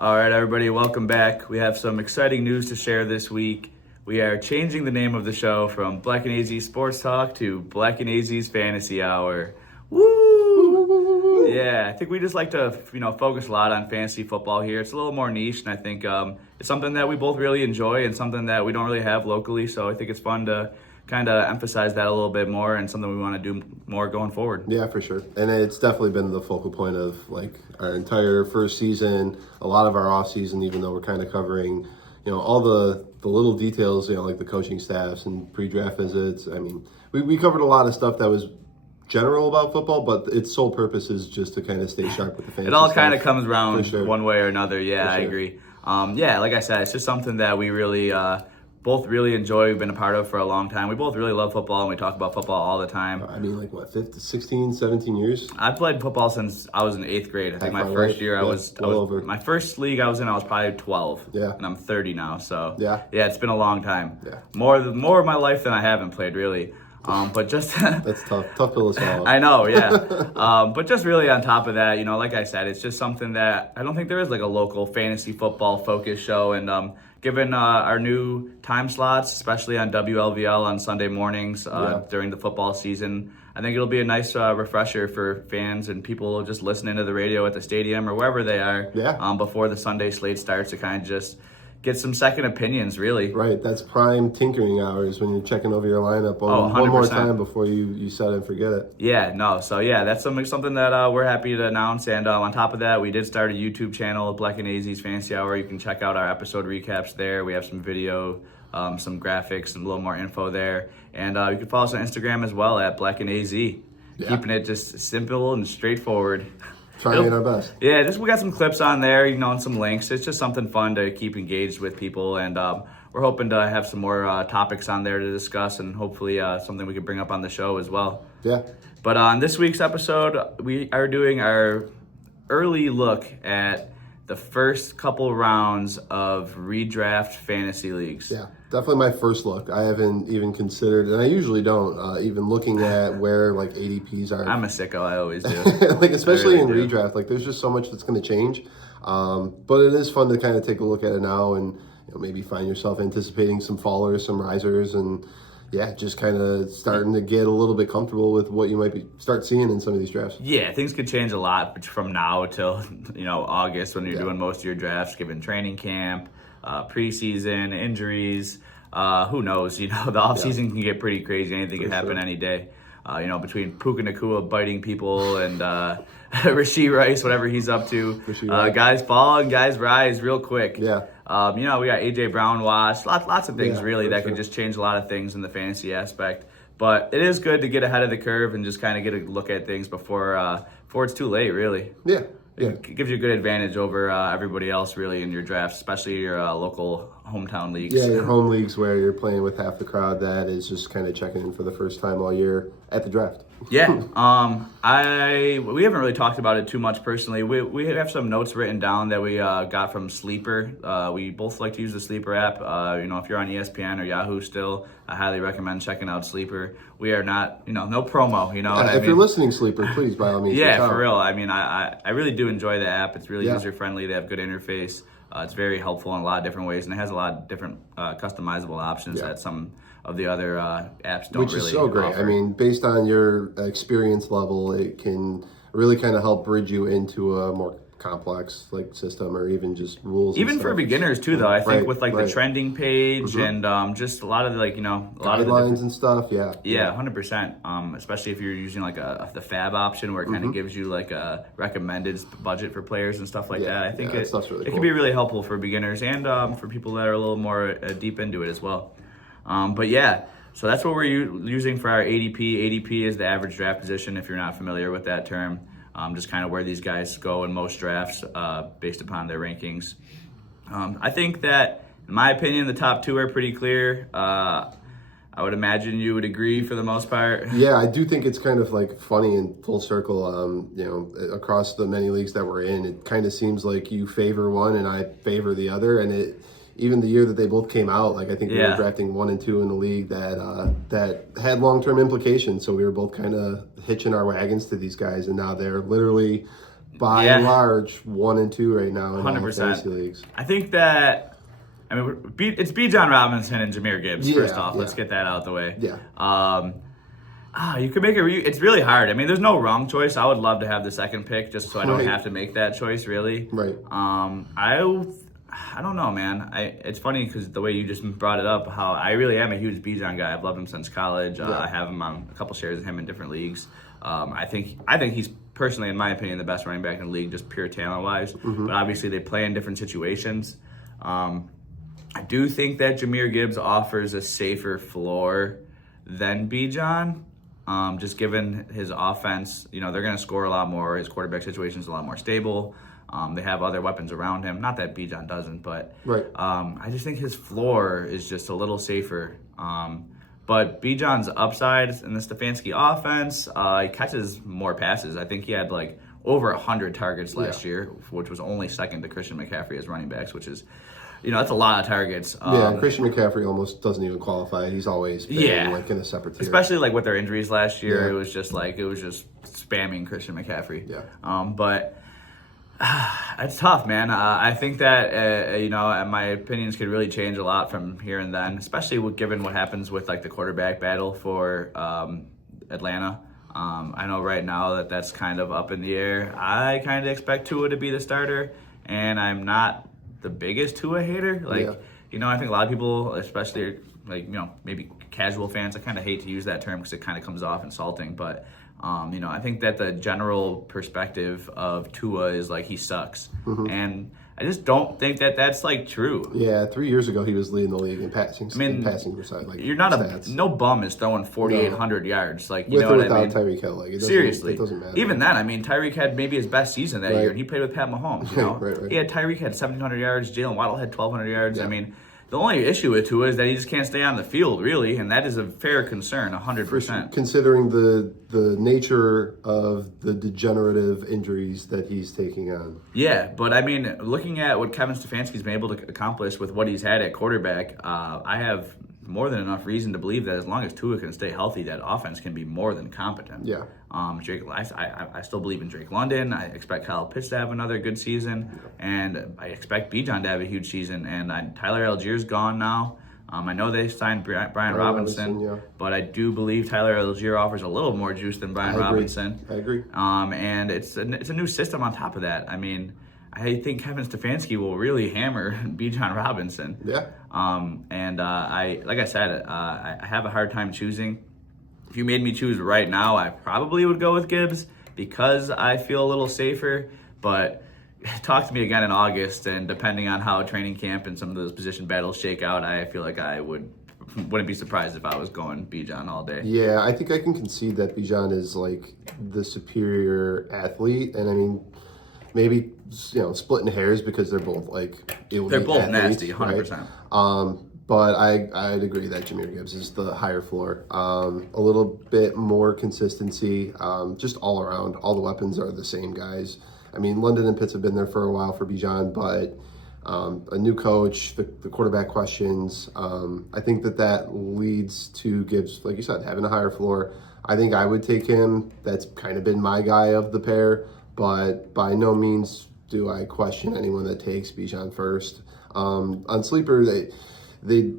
All right, everybody, welcome back. We have some exciting news to share this week. We are changing the name of the show from Bleck and AZ Sports Talk to Bleck and AZ's Fantasy Hour. Woo! Yeah, I think we just like to, focus a lot on fantasy football here. It's a little more niche, and I think it's something that we both really enjoy and something that we don't really have locally. So I think it's fun to kind of emphasize that a little bit more and something we want to do more going forward. Yeah, for sure. And it's definitely been the focal point of our entire first season, a lot of our off season, even though we're kind of covering, all the little details, like the coaching staffs and pre-draft visits. I mean, we covered a lot of stuff that was general about football, but its sole purpose is just to kind of stay sharp with the fantasy. It all kind of comes around sure. one way or another. Yeah, For I sure. agree. Like I said, it's just something that we really both really enjoy. We've been a part of for a long time. We both really love football, and we talk about football all the time. I mean, 16, 17 years? I played football since I was in 8th grade. I think my first year over. My first league I was in, I was probably 12. Yeah. And I'm 30 now, so yeah, it's been a long time. Yeah. More of my life than I haven't played, really. But just that's tough pill to swallow. I know, yeah. But just really on top of that, like I said, it's just something that I don't think there is like a local fantasy football focused show. And given our new time slots, especially on WLVL on Sunday mornings during the football season, I think it'll be a nice refresher for fans and people just listening to the radio at the stadium or wherever they are before the Sunday slate starts to kind of just get some second opinions, really. Right, that's prime tinkering hours when you're checking over your lineup one more time before you set it and forget it. Yeah, no, so that's something that we're happy to announce. And on top of that, we did start a YouTube channel, Bleck and AZ's Fantasy Hour. You can check out our episode recaps there. We have some video, some graphics, and a little more info there. And you can follow us on Instagram as well at Bleck and AZ. Yeah. Keeping it just simple and straightforward. Trying our best. Yeah, we got some clips on there, and some links. It's just something fun to keep engaged with people, and we're hoping to have some more topics on there to discuss, and hopefully something we can bring up on the show as well. Yeah. But on this week's episode, we are doing our early look at the first couple rounds of redraft fantasy leagues. Yeah, definitely my first look. I haven't even considered, and I usually don't, even looking at where ADPs are. I'm a sicko, I always do. Especially in redraft, there's just so much that's going to change. But it is fun to kind of take a look at it now and maybe find yourself anticipating some fallers, some risers, and just kind of starting to get a little bit comfortable with what you might start seeing in some of these drafts. Yeah, things could change a lot from now till August when you're doing most of your drafts, given training camp, preseason, injuries. Who knows? The offseason can get pretty crazy. Anything can happen any day. Between Puka Nacua biting people and Rashee Rice, whatever he's up to. Guys fall and guys rise real quick. Yeah. We got A.J. Brown watch, lots of things really that sure. could just change a lot of things in the fantasy aspect. But it is good to get ahead of the curve and just kind of get a look at things before it's too late, really. Yeah. Yeah. It gives you a good advantage over everybody else, really, in your drafts, especially your local hometown leagues. Yeah, your home leagues where you're playing with half the crowd that is just kind of checking in for the first time all year at the draft. Yeah. We haven't really talked about it too much personally. We have some notes written down that we got from Sleeper. We both like to use the Sleeper app. If you're on ESPN or Yahoo still, I highly recommend checking out Sleeper. We are not, no promo, if you're listening, Sleeper, please, by all means. Yeah, for real. I really do enjoy the app. It's really user-friendly. They have good interface. It's very helpful in a lot of different ways, and it has a lot of different customizable options that some of the other apps don't really offer. Which is so great. I mean, based on your experience level, it can really kind of help bridge you into a more complex system or even just rules. Even for beginners too, though. I think with the trending page and just a lot of a lot of guidelines and stuff. Yeah. Yeah, 100%. Especially if you're using the Fab option where it kind of gives you a recommended budget for players and stuff like that. I think it can be really helpful for beginners and for people that are a little more deep into it as well. So that's what we're using for our ADP. ADP is the average draft position, if you're not familiar with that term. Just kind of where these guys go in most drafts based upon their rankings. I think that, in my opinion, the top two are pretty clear. I would imagine you would agree for the most part. Yeah, I do think it's kind of funny in full circle, across the many leagues that we're in. It kind of seems like you favor one and I favor the other. And even the year that they both came out, I think we were drafting 1 and 2 in the league that had long-term implications. So we were both kind of hitching our wagons to these guys, and now they're literally by and large 1 and 2 right now in 100%. Fantasy leagues. I think that. I mean, it's Bijan Robinson and Jahmyr Gibbs. First off, let's get that out of the way. Yeah. You could make it's really hard. I mean, there's no wrong choice. I would love to have the second pick just so I don't have to make that choice, really. Right. I don't know, man. It's funny because the way you just brought it up, how I really am a huge Bijan guy. I've loved him since college. I have him on a couple shares of him in different leagues. I think he's personally, in my opinion, the best running back in the league, just pure talent-wise. But obviously, they play in different situations. I do think that Jahmyr Gibbs offers a safer floor than Bijan. Just given his offense, they're going to score a lot more. His quarterback situation is a lot more stable. They have other weapons around him. Not that Bijan doesn't, but I just think his floor is just a little safer. But Bijan's upside in the Stefanski offense, he catches more passes. I think he had like over 100 targets last year, which was only second to Christian McCaffrey as running backs, which is, that's a lot of targets. Christian McCaffrey almost doesn't even qualify. He's always been like in a separate tier. Especially like with their injuries last year, it was just spamming Christian McCaffrey. But it's tough, man. I think that my opinions could really change a lot from here and then, especially given what happens with like the quarterback battle for Atlanta. I know right now that's kind of up in the air. I kind of expect Tua to be the starter, and I'm not the biggest Tua hater. I think a lot of people, especially maybe casual fans, I kind of hate to use that term because it kind of comes off insulting, but I think that the general perspective of Tua is like he sucks, and I just don't think that that's like true. Yeah, 3 years ago he was leading the league in passing. In passing percent. Like you're not no bum is throwing 4,800 yards. Like with know what without I mean? Tyreek Hill, like seriously, it doesn't matter. Even then, I mean, Tyreek had maybe his best season that year, and he played with Pat Mahomes. Right. He had Tyreek had 1,700 yards. Jalen Waddle had 1,200 yards. I mean. The only issue with Tua is that he just can't stay on the field, really, and that is a fair concern, 100%. Considering the nature of the degenerative injuries that he's taking on. Yeah, but I mean, looking at what Kevin Stefanski's been able to accomplish with what he's had at quarterback, I have more than enough reason to believe that as long as Tua can stay healthy, that offense can be more than competent. Yeah. I still believe in Drake London. I expect Kyle Pitts to have another good season, and I expect Bijan to have a huge season. And Tyler Allgeier's gone now. I know they signed Brian Robinson, but I do believe Tyler Allgeier offers a little more juice than Brian Robinson. I agree. And it's a new system on top of that. I mean, I think Kevin Stefanski will really hammer Bijan Robinson. Yeah. Like I said, I have a hard time choosing. If you made me choose right now, I probably would go with Gibbs because I feel a little safer. But talk to me again in August, and depending on how training camp and some of those position battles shake out, I feel like I wouldn't be surprised if I was going Bijan all day. Yeah, I think I can concede that Bijan is like the superior athlete, and I mean, maybe splitting hairs because they're both they're both athletes, nasty, 100%. Right? But I'd agree that Jahmyr Gibbs is the higher floor. A little bit more consistency, just all around. All the weapons are the same guys. I mean, London and Pitts have been there for a while for Bijan, but a new coach, the quarterback questions. I think that leads to Gibbs, like you said, having a higher floor. I think I would take him. That's kind of been my guy of the pair, but by no means do I question anyone that takes Bijan first. On Sleeper, they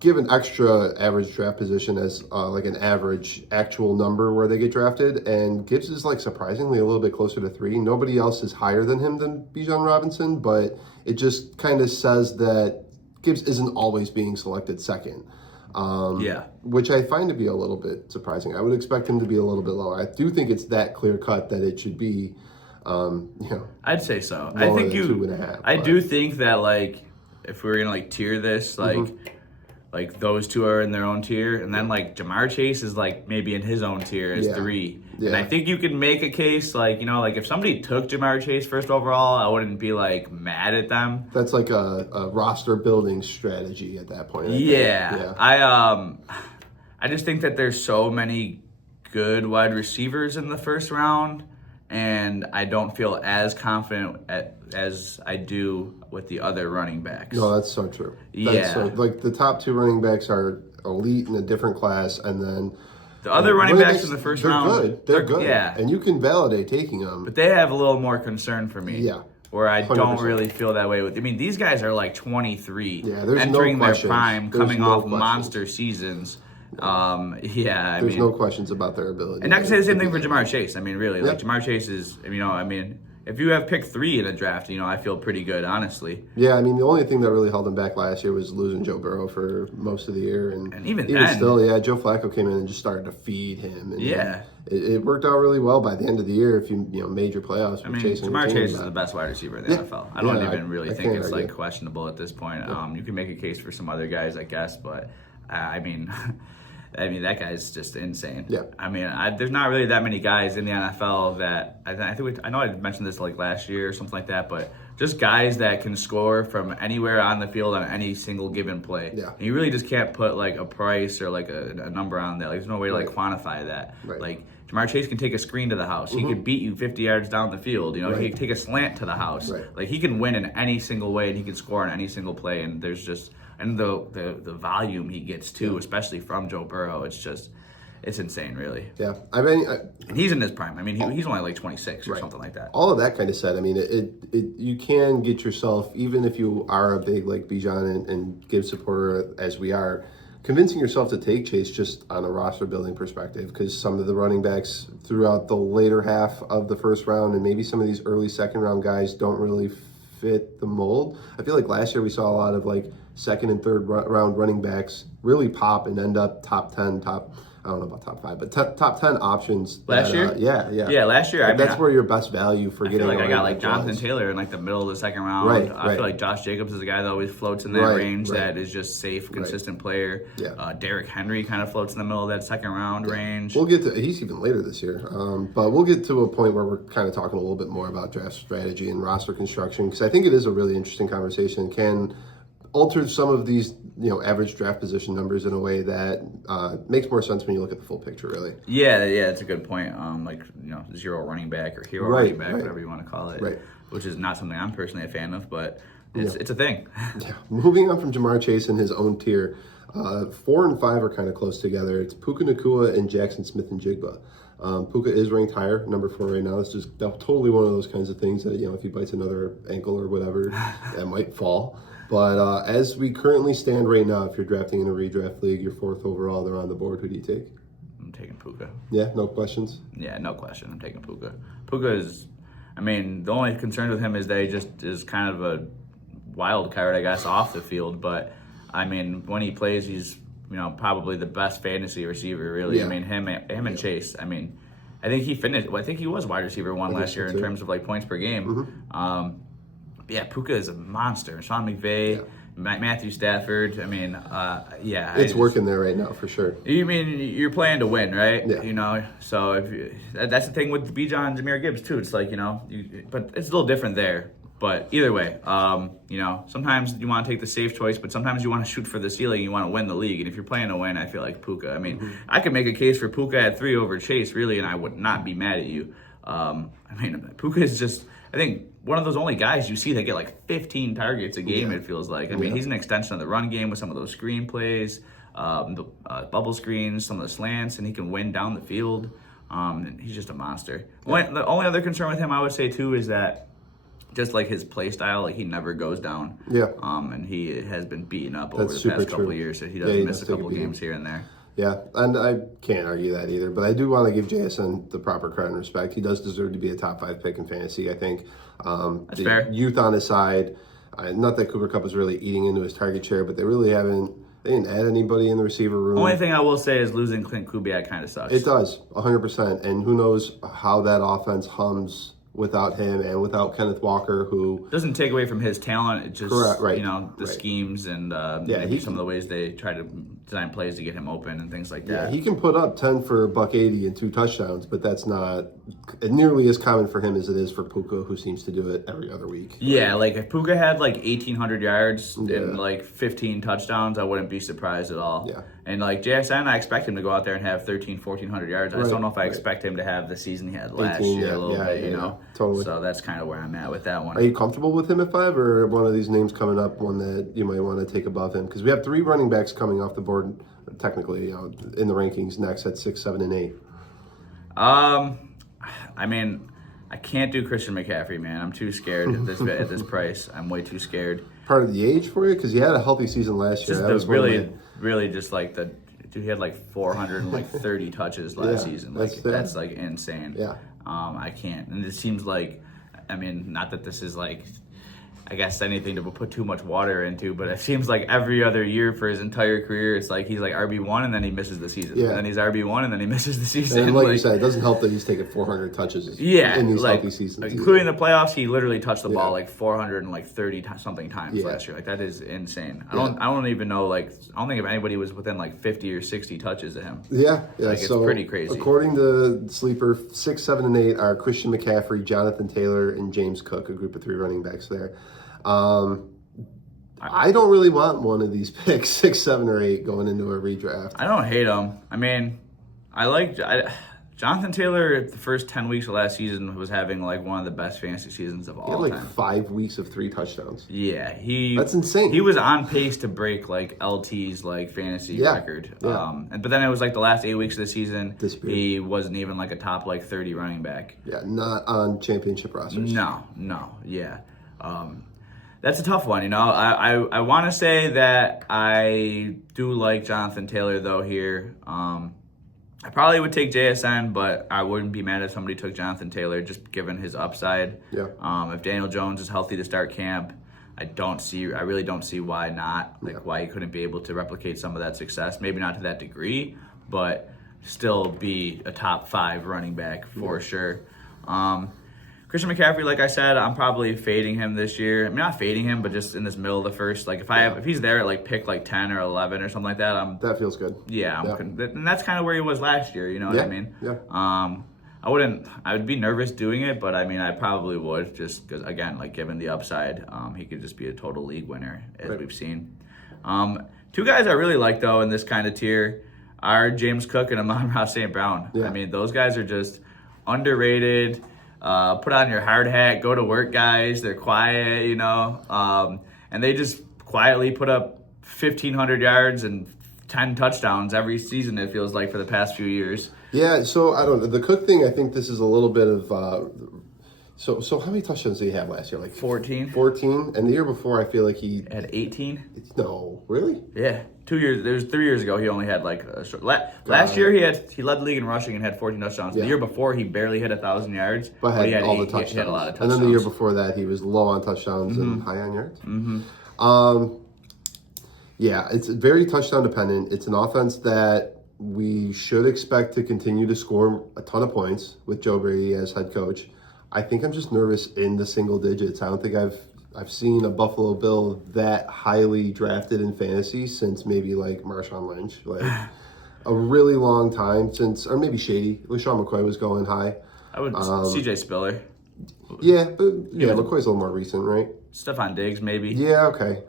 give an extra average draft position as like an average actual number where they get drafted, and Gibbs is like surprisingly a little bit closer to 3. Nobody else is higher than him than Bijan Robinson, but it just kind of says that Gibbs isn't always being selected second. Which I find to be a little bit surprising. I would expect him to be a little bit lower. I do think it's that clear cut that it should be, I'd say so. I think 2.5. I do think that if we were gonna tier this, like those two are in their own tier, and then Jamar Chase is maybe in his own tier as 3. Yeah. And I think you can make a case if somebody took Jamar Chase first overall, I wouldn't be mad at them. That's like a roster building strategy at that point. Yeah. I just think that there's so many good wide receivers in the first round, and I don't feel as confident as I do with the other running backs. No, that's so true. Yeah. So, the top 2 running backs are elite in a different class, and then The other running backs in the first round, they're good. Yeah, and you can validate taking them. But they have a little more concern for me. Yeah. Where I 100%. don't really feel that way with. I mean, these guys are like 23, entering their prime, coming off questions. Monster seasons. There's no questions about their ability. And I can say the same thing for Jamar Chase. I mean, really, like Jamar Chase is, if you have pick 3 in a draft, I feel pretty good, honestly. Yeah, I mean, the only thing that really held him back last year was losing Joe Burrow for most of the year, and even then, still, Joe Flacco came in and just started to feed him. And it worked out really well by the end of the year. If you made your playoffs, Jamar Chase is the best wide receiver in the NFL. I don't even really think it's like questionable at this point. You can make a case for some other guys, I guess, but I mean, that guy's just insane. Yeah. I mean, there's not really that many guys in the NFL that I know I mentioned this like last year or something like that, but just guys that can score from anywhere on the field on any single given play. Yeah. And you really just can't put like a price or like a number on that. Like, there's no way to like quantify that. Right. Like Jamar Chase can take a screen to the house. He could beat you 50 yards down the field. He can take a slant to the house. Right. Like he can win in any single way, and he can score in any single play. And there's just the volume he gets too, especially from Joe Burrow. It's insane, really. Yeah, I mean, and he's in his prime. I mean, he's only like 26 or something like that. All of that kind of said, I mean, you can get yourself, even if you are a big like Bijan and Gibbs supporter as we are, convincing yourself to take Chase just on a roster building perspective, because some of the running backs throughout the later half of the first round and maybe some of these early second round guys don't really fit the mold. I feel like last year we saw a lot of like second and third round running backs really pop and end up top 10, I don't know about top 5, but top 10 options. Last year? Yeah, last year. That's where your best value for getting. I got like Jonathan Taylor in like the middle of the second round. I feel like Josh Jacobs is a guy that always floats in that range. That is just safe, consistent player. Yeah. Derrick Henry kind of floats in the middle of that second round range. We'll get to, he's even later this year, but we'll get to a point where we're kind of talking a little bit more about draft strategy and roster construction, because I think it is a really interesting conversation. Can alter some of these average draft position numbers in a way that makes more sense when you look at the full picture, really. Yeah, it's a good point. Zero running back or hero running back, whatever you want to call it. Right. Which is not something I'm personally a fan of, but it's a thing. Yeah. Moving on from Jamar Chase in his own tier, 4 and 5 are kind of close together. It's Puka Nacua and Jackson Smith and Jigba. Puka is ranked higher, number 4 right now. It's just totally one of those kinds of things that, if he bites another ankle or whatever, that might fall. But as we currently stand right now, if you're drafting in a redraft league, you're 4th overall, they're on the board. Who do you take? I'm taking Puka. Yeah, no questions? Yeah, no question. I'm taking Puka. Puka is, the only concern with him is that he just is kind of a wild card, I guess, off the field. But, when he plays, he's, probably the best fantasy receiver, really. Yeah. Him and Chase. I think he finished, I think he was wide receiver 1 last year in terms of, like, points per game. Mm-hmm. Puka is a monster. Sean McVay, Matthew Stafford. It's working there right now for sure. You're playing to win, right? Yeah. So that's the thing with Bijan and Jahmyr Gibbs too. It's like but it's a little different there. But either way, sometimes you want to take the safe choice, but sometimes you want to shoot for the ceiling. You want to win the league, and if you're playing to win, I feel like Puka. I could make a case for Puka at 3 over Chase, really, and I would not be mad at you. Puka is just, I think, one of those only guys you see that get like 15 targets a game, it feels like. He's an extension of the run game with some of those screen plays, the bubble screens, some of the slants, and he can win down the field. And he's just a monster. Yeah. The only other concern with him, I would say, too, is that just like his play style, like he never goes down. Yeah. And he has been beaten up over the past couple of years, so he does miss a couple games here and there. Yeah, and I can't argue that either. But I do want to give JSN the proper credit and respect. He does deserve to be a top 5 pick in fantasy, I think. That's fair. Youth on his side. Not that Cooper Kupp is really eating into his target share, but they didn't add anybody in the receiver room. Only thing I will say is losing Clint Kubiak kind of sucks. It does, 100%. And who knows how that offense hums without him and without Kenneth Walker, who doesn't take away from his talent. It just the schemes and maybe some of the ways they try to design plays to get him open and things like that. Yeah, he can put up 10 for $180 and 2 touchdowns, but that's not nearly as common for him as it is for Puka, who seems to do it every other week. Yeah, like if Puka had like 1,800 yards and like 15 touchdowns, I wouldn't be surprised at all. Yeah. And like JSN, I expect him to go out there and have 1,400 yards. I just don't know if I expect him to have the season he had last year a little bit, you know? Totally. So that's kind of where I'm at with that one. Are you comfortable with him at 5, or one of these names coming up, one that you might want to take above him? Because we have 3 running backs coming off the board, technically, in the rankings next at 6, 7, and 8. I mean, I can't do Christian McCaffrey, man. I'm too scared at this price. I'm way too scared. Part of the age for you, because he had a healthy season last year. Just really just like the dude. He had like 430 touches last season. Like that's like insane. Yeah. I can't. And it seems like, I mean, not that this is like, I guess anything to put too much water into, but it seems like every other year for his entire career, it's like he's like RB1 and then he misses the season. Yeah. And then he's RB1 and then he misses the season. And like you said, it doesn't help that he's taken 400 touches in these healthy seasons. Including the playoffs, he literally touched the ball like 430 something times last year. Like that is insane. I don't even know, like, I don't think if anybody was within like 50 or 60 touches of him. Yeah. Like, it's pretty crazy. According to Sleeper, 6, 7, and 8 are Christian McCaffrey, Jonathan Taylor, and James Cook, a group of 3 running backs there. I don't really want one of these picks, 6, 7, or 8, going into a redraft. I don't hate them. I mean, Jonathan Taylor. The first 10 weeks of last season was having like one of the best fantasy seasons of all time. He had like 5 weeks of 3 touchdowns. Yeah, that's insane. He was on pace to break like LT's like fantasy record. Yeah. But then it was like the last 8 weeks of the season, he wasn't even like a top like 30 running back. Yeah, not on championship rosters. No, yeah. That's a tough one, you know. I want to say that I do like Jonathan Taylor, though, here. I probably would take JSN, but I wouldn't be mad if somebody took Jonathan Taylor, just given his upside. Yeah. If Daniel Jones is healthy to start camp, I really don't see why not. Like, why he couldn't be able to replicate some of that success. Maybe not to that degree, but still be a top 5 running back for sure. Christian McCaffrey, like I said, I'm probably fading him this year. I mean, not fading him, but just in this middle of the first. Like, if he's there at like pick like 10 or 11 or something like that, that feels good. Yeah, and that's kind of where he was last year. You know what I mean? Yeah. I would be nervous doing it, but I mean, I probably would, just because, again, like, given the upside, he could just be a total league winner, as we've seen. 2 guys I really like, though, in this kind of tier are James Cook and Amon-Ra St. Brown. Yeah. I mean, those guys are just underrated. Put on your hard hat, go to work, guys. They're quiet, you know, and they just quietly put up 1,500 yards and 10 touchdowns every season, it feels like, for the past few years. Yeah, so I don't know. The Cook thing, I think this is a little bit of so how many touchdowns did he have last year? Like 14. 14? And the year before, I feel like he had 18. No, really? Yeah. 2 years. There was 3 years ago. He only had like last year he led the league in rushing and had 14 touchdowns. Yeah. The year before he barely hit 1,000 yards, but he had all the touchdowns. He had a lot of touchdowns. And then the year before that, he was low on touchdowns and high on yards. Mm-hmm. Yeah, it's very touchdown dependent. It's an offense that we should expect to continue to score a ton of points with Joe Brady as head coach. I think I'm just nervous in the single digits. I don't think I've seen a Buffalo Bill that highly drafted in fantasy since maybe like Marshawn Lynch, like a really long time since, or maybe Shady. LaShawn McCoy was going high. I would CJ Spiller. Yeah, but McCoy's a little more recent, right? Stephon Diggs, maybe. Yeah, okay.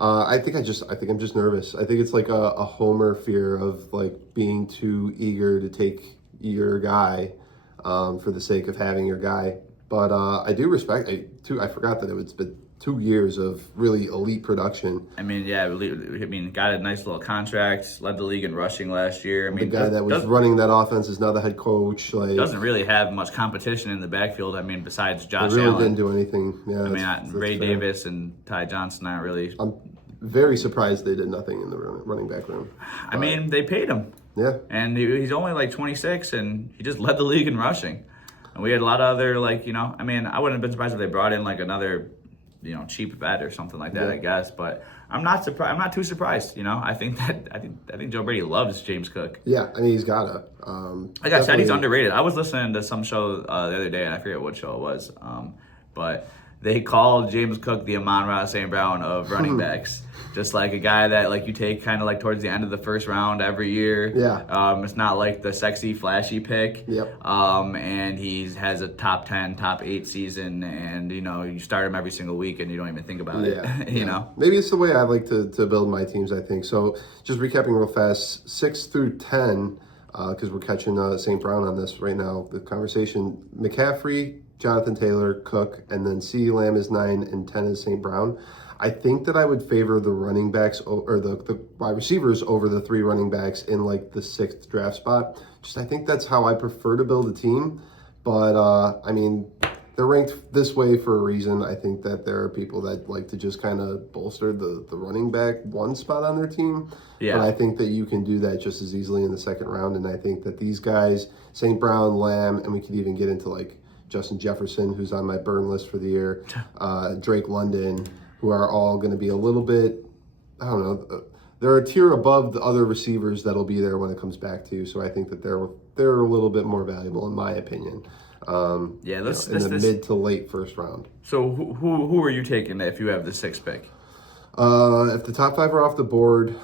I think I'm just nervous. I think it's like a homer fear of like being too eager to take your guy for the sake of having your guy. But I do respect. I forgot that it's been 2 years of really elite production. I mean, yeah. Got a nice little contract. Led the league in rushing last year. I mean, the guy that was running that offense is now the head coach. Like, doesn't really have much competition in the backfield. I mean, besides Josh Allen, didn't do anything. Yeah, that's Ray fair. Davis and Ty Johnson aren't really. I'm very surprised they did nothing in the running back room. I mean, they paid him. Yeah, and he's only like 26, and he just led the league in rushing. And we had a lot of other, like, you know, I mean, I wouldn't have been surprised if they brought in like another, you know, cheap vet or something like that, I guess. But I'm not surprised. I'm not too surprised. You know, I think Joe Brady loves James Cook. Yeah, I mean, he's gotta. Like I said, he's underrated. I was listening to some show the other day, and I forget what show it was. But they call James Cook the Amon-Ra St. Brown of running backs. Just like a guy that like you take kind of like towards the end of the first round every year. Yeah. It's not like the sexy, flashy pick. Yep. And he has a top 10, top 8 season, and you start him every single week, and you don't even think about it. You know. Maybe it's the way I like to build my teams. I think so. Just recapping real fast: 6 through 10, because we're catching St. Brown on this right now. The conversation: McCaffrey, Jonathan Taylor, Cook, and then CeeDee Lamb is 9 and 10 is St. Brown. I think that I would favor the running backs or the wide receivers over the 3 running backs in like the 6th draft spot. I think that's how I prefer to build a team. But I mean, they're ranked this way for a reason. I think that there are people that like to just kind of bolster the running back 1 spot on their team. Yeah. But I think that you can do that just as easily in the 2nd round. And I think that these guys, St. Brown, Lamb, and we could even get into like Justin Jefferson, who's on my burn list for the year, Drake London, who are all going to be a little bit, I don't know, they're a tier above the other receivers that'll be there when it comes back to you. So I think that they're a little bit more valuable, in my opinion. In the mid to late 1st round. So who are you taking if you have the 6th pick? If the top 5 are off the board,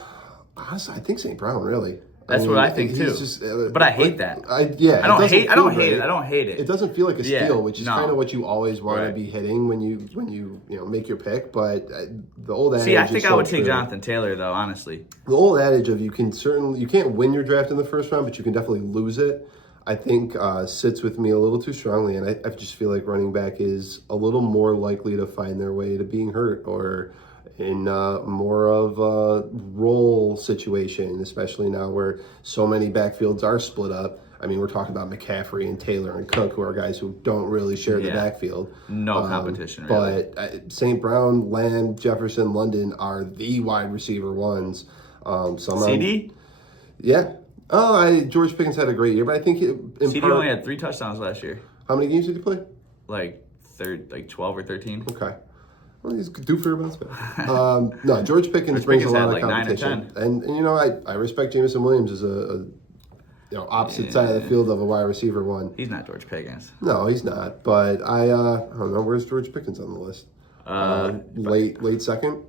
honestly, I think St. Brown, really. That's what I think too. But I hate that. I don't hate it. It doesn't feel like a steal, which is kind of no. what you always want to be hitting when you make your pick. But the old adage. See, I think I would take Jonathan Taylor though, honestly. The old adage of you can't win your draft in the 1st round, but you can definitely lose it. I think sits with me a little too strongly, and I just feel like running back is a little more likely to find their way to being hurt or in more of a role situation, especially now where so many backfields are split up. I mean, we're talking about McCaffrey and Taylor and Cook, who are guys who don't really share the backfield. No competition, really. But St. Brown, Lamb, Jefferson, London are the wide receiver ones. CeeDee? Yeah. George Pickens had a great year, but I think CeeDee only had 3 touchdowns last year. How many games did he play? Like 12 or 13. Okay. Well, he's due for a bounce back. No, George Pickens brings a lot of competition, and I respect Jameson Williams as a opposite side of the field of a wide receiver one. He's not George Pickens. No, he's not. But I don't know, where's George Pickens on the list? Late 2nd.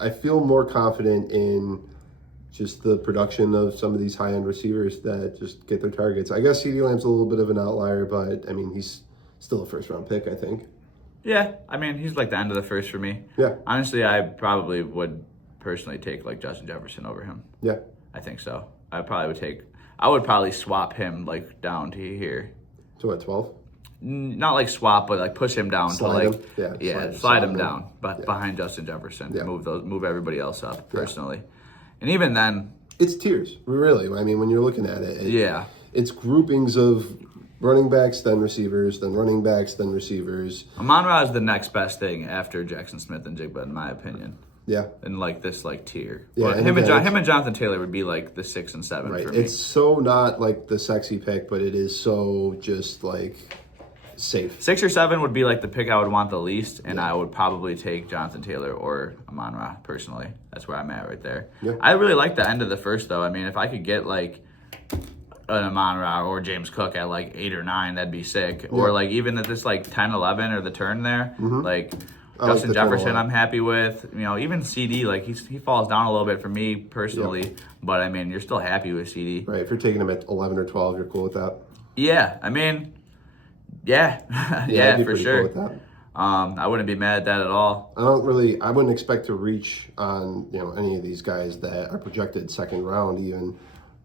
I feel more confident in just the production of some of these high-end receivers that just get their targets. I guess CeeDee Lamb's a little bit of an outlier, but I mean, he's still a 1st-round pick, I think. Yeah, I mean, he's like the end of the 1st for me. Yeah. Honestly, I probably would personally take like Justin Jefferson over him. Yeah. I think so. I would probably swap him like down to here. To what, 12? Not like swap, but like push him down slide to him. Slide him down, but behind Justin Jefferson. Yeah. Move everybody else up personally. And even then, it's tiers, really. I mean, when you're looking at it, it's groupings of running backs, then receivers, then running backs, then receivers. Amon-Ra is the next best thing after Jackson Smith and Jigba, in my opinion. Yeah. In like this like tier. Yeah, but him and Jonathan Taylor would be like the 6 and 7 for me. It's so not like the sexy pick, but it is so just like safe. 6 or 7 would be like the pick I would want the least, and I would probably take Jonathan Taylor or Amon-Ra personally. That's where I'm at right there. Yeah. I really like the end of the 1st though. I mean, if I could get like an Amon-Ra or James Cook at like 8 or 9, that'd be sick. Yeah. Or like even at this like 10, 11 or the turn there, like Justin Jefferson I'm happy with. Even CeeDee, like he falls down a little bit for me personally, but I mean, you're still happy with CeeDee. Right, if you're taking him at 11 or 12, you're cool with that? Yeah, I mean, yeah, for sure. Cool with that. I wouldn't be mad at that at all. I wouldn't expect to reach on, any of these guys that are projected 2nd round even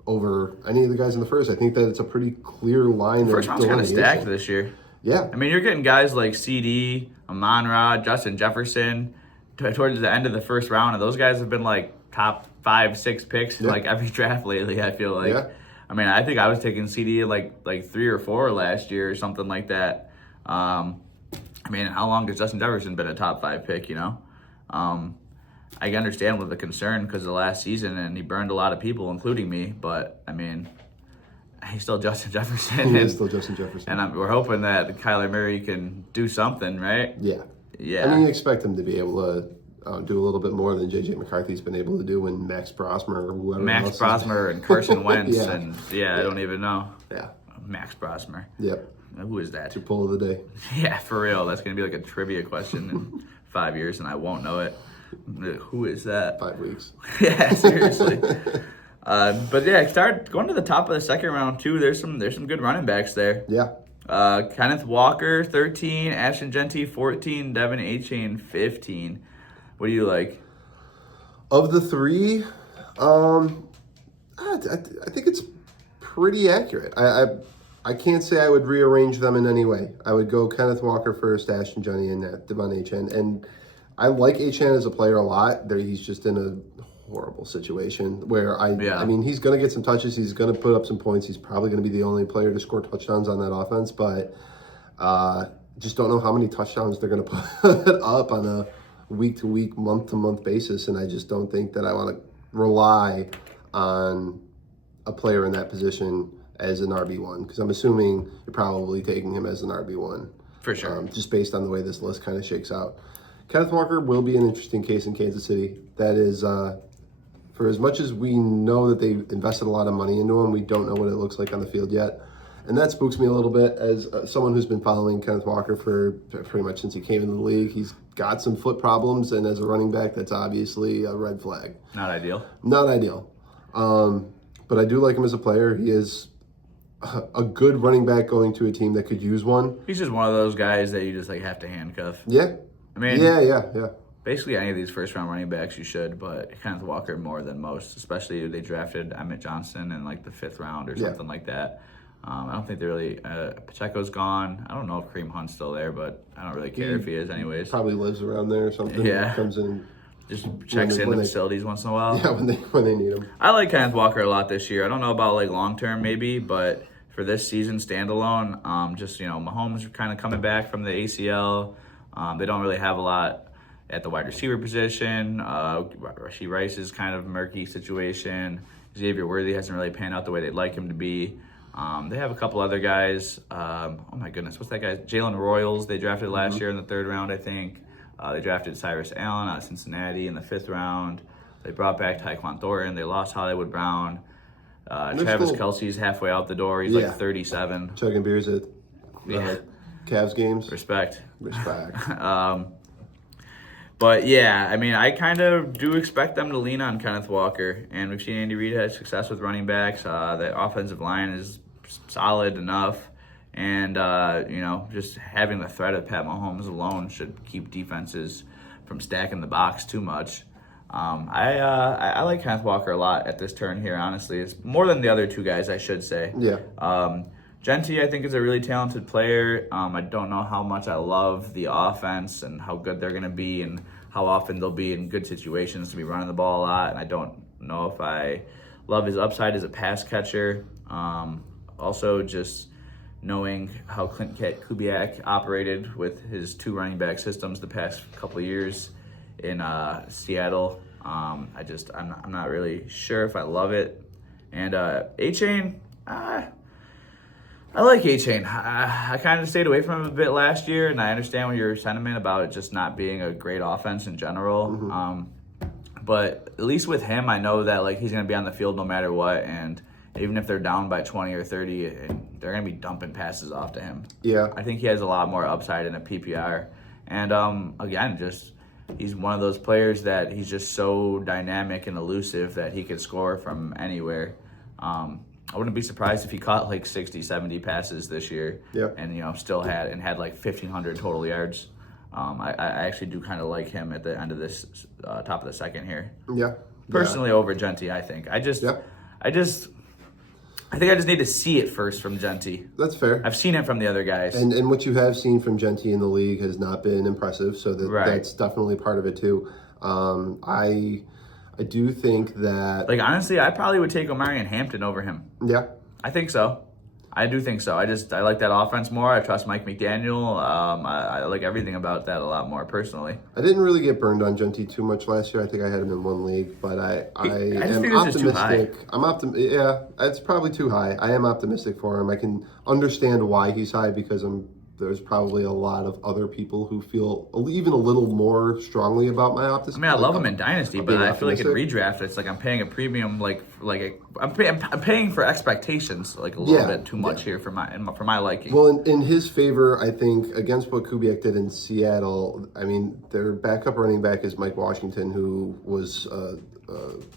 over any of the guys in the 1st. I think that it's a pretty clear line. The 1st round's kind of stacked this year. Yeah. I mean, you're getting guys like CeeDee, Amon-Ra, Justin Jefferson towards the end of the 1st round, and those guys have been like top 5, 6 picks like every draft lately, I feel like. Yeah. I mean, I think I was taking CeeDee like 3 or 4 last year or something like that. I mean, how long has Justin Jefferson been a top 5 pick, I understand with the concern because of the last season, and he burned a lot of people, including me. But, I mean, he's still Justin Jefferson. He is still Justin Jefferson. And we're hoping that Kyler Murray can do something, right? Yeah. Yeah. I mean, you expect him to be able to do a little bit more than J.J. McCarthy's been able to do when Max Brosmer or whoever Max Brosmer and Carson Wentz. Yeah. And, I don't even know. Yeah. Max Brosmer. Yep. Who is that? Your pull of the day. Yeah, for real. That's going to be like a trivia question in 5 years, and I won't know it. Who is that? 5 weeks. Yeah, seriously. But yeah, start going to the top of the second round too. There's some good running backs there. Yeah. Kenneth Walker 13, Ashton Genty 14, Devin Achane 15. What do you like? Of the three, I think it's pretty accurate. I can't say I would rearrange them in any way. I would go Kenneth Walker first, Ashton Genty, and Devin Achane. And I like Achane as a player a lot. He's just in a horrible situation where I mean, he's going to get some touches. He's going to put up some points. He's probably going to be the only player to score touchdowns on that offense, but just don't know how many touchdowns they're going to put up on a week-to-week, month-to-month basis, and I just don't think that I want to rely on a player in that position as an RB1, because I'm assuming you're probably taking him as an RB1. For sure. Just based on the way this list kind of shakes out. Kenneth Walker will be an interesting case in Kansas City. That is, for as much as we know that they've invested a lot of money into him, we don't know what it looks like on the field yet. And that spooks me a little bit as someone who's been following Kenneth Walker for pretty much since he came into the league. He's got some foot problems, and as a running back, that's obviously a red flag. Not ideal. Not ideal. But I do like him as a player. He is a good running back going to a team that could use one. He's just one of those guys that you just like have to handcuff. Yeah. I mean, yeah. Basically, any of these first-round running backs you should, but Kenneth Walker more than most, especially if they drafted Emmett Johnson in like the 5th round or something like that. I don't think they really. Pacheco's gone. I don't know if Kareem Hunt's still there, but I don't really care if he is, anyways. Probably lives around there or something. Yeah, comes in, just checks in the facilities once in a while. Yeah, when they need him. I like Kenneth Walker a lot this year. I don't know about like long term maybe, but for this season standalone, Mahomes kind of coming back from the ACL. They don't really have a lot at the wide receiver position. Rashee Rice is kind of a murky situation. Xavier Worthy hasn't really panned out the way they'd like him to be. They have a couple other guys. Oh my goodness, what's that guy? Jalen Royals, they drafted last year in the 3rd round, I think. They drafted Cyrus Allen out of Cincinnati in the 5th round. They brought back Tyquan Thornton. They lost Hollywood Brown. Travis Kelce's halfway out the door. He's like 37. Chugging beers at Cavs games. Respect. But yeah, I mean, I kind of do expect them to lean on Kenneth Walker, and we've seen Andy Reid have success with running backs. The offensive line is solid enough, and just having the threat of Pat Mahomes alone should keep defenses from stacking the box too much. I like Kenneth Walker a lot at this turn here. Honestly, it's more than the other two guys, I should say. Yeah. Genty, I think, is a really talented player. I don't know how much I love the offense and how good they're going to be and how often they'll be in good situations to be running the ball a lot. And I don't know if I love his upside as a pass catcher. Also, just knowing how Clint Kubiak operated with his 2 running back systems the past couple of years in Seattle. I'm not really sure if I love it. And Achane, I like Achane. I kind of stayed away from him a bit last year, and I understand your sentiment about it just not being a great offense in general. Mm-hmm. But at least with him, I know that like he's going to be on the field no matter what, and even if they're down by 20 or 30, they're going to be dumping passes off to him. Yeah. I think he has a lot more upside in a PPR. And again, just he's one of those players that he's just so dynamic and elusive that he could score from anywhere. I wouldn't be surprised if he caught like 60, 70 passes this year. Yep. And, still had like 1,500 total yards. I actually do kind of like him at the end of this top of the second here. Yeah. Personally over Genty, I think. I think I just need to see it first from Genty. That's fair. I've seen it from the other guys. And what you have seen from Genty in the league has not been impressive, so that's definitely part of it too. I do think that... Like, honestly, I probably would take Omarion Hampton over him. Yeah. I think so. I do think so. I like that offense more. I trust Mike McDaniel. I like everything about that a lot more personally. I didn't really get burned on Genty too much last year. I think I had him in 1 league, but I am optimistic. Yeah, it's probably too high. I am optimistic for him. I can understand why he's high because I'm there's probably a lot of other people who feel even a little more strongly about my optimism. I mean, I love him in Dynasty, but I feel like in redraft, it's like I'm paying a premium, I'm paying for expectations like a little bit too much here for my liking. Well, in his favor, I think against what Kubiak did in Seattle, I mean, their backup running back is Mike Washington, who was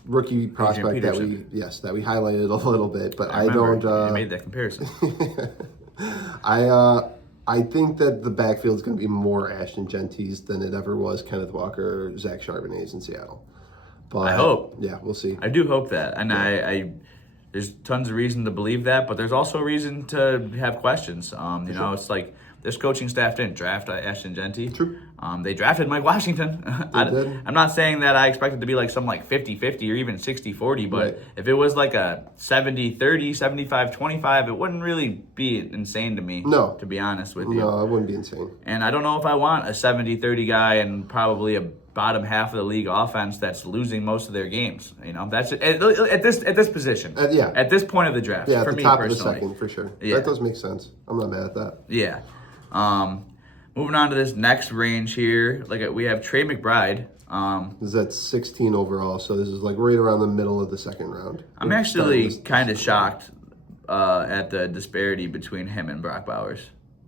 rookie prospect that we highlighted a little bit, but I don't. You made that comparison. I think that the backfield is going to be more Ashton Genty's than it ever was Kenneth Walker or Zach Charbonnet's in Seattle. But I hope. Yeah, we'll see. I do hope that, and I there's tons of reason to believe that, but there's also reason to have questions. You know, it's like this coaching staff didn't draft Ashton Genty. True. They drafted Mike Washington. I'm not saying that I expect it to be like some like 50-50 or even 60-40, but if it was like a 70-30, 75-25, it wouldn't really be insane to me, to be honest with you. No, it wouldn't be insane. And I don't know if I want a 70-30 guy and probably a bottom half of the league offense that's losing most of their games. You know, that's at this position. At this point of the draft. Yeah, for at the me top personally. of the second, for sure. Yeah. That does make sense. I'm not mad at that. Yeah. Moving on to this next range here, we have Trey McBride. This is at 16 overall, so this is like right around the middle of the second round. I'm actually kind of shocked at the disparity between him and Brock Bowers.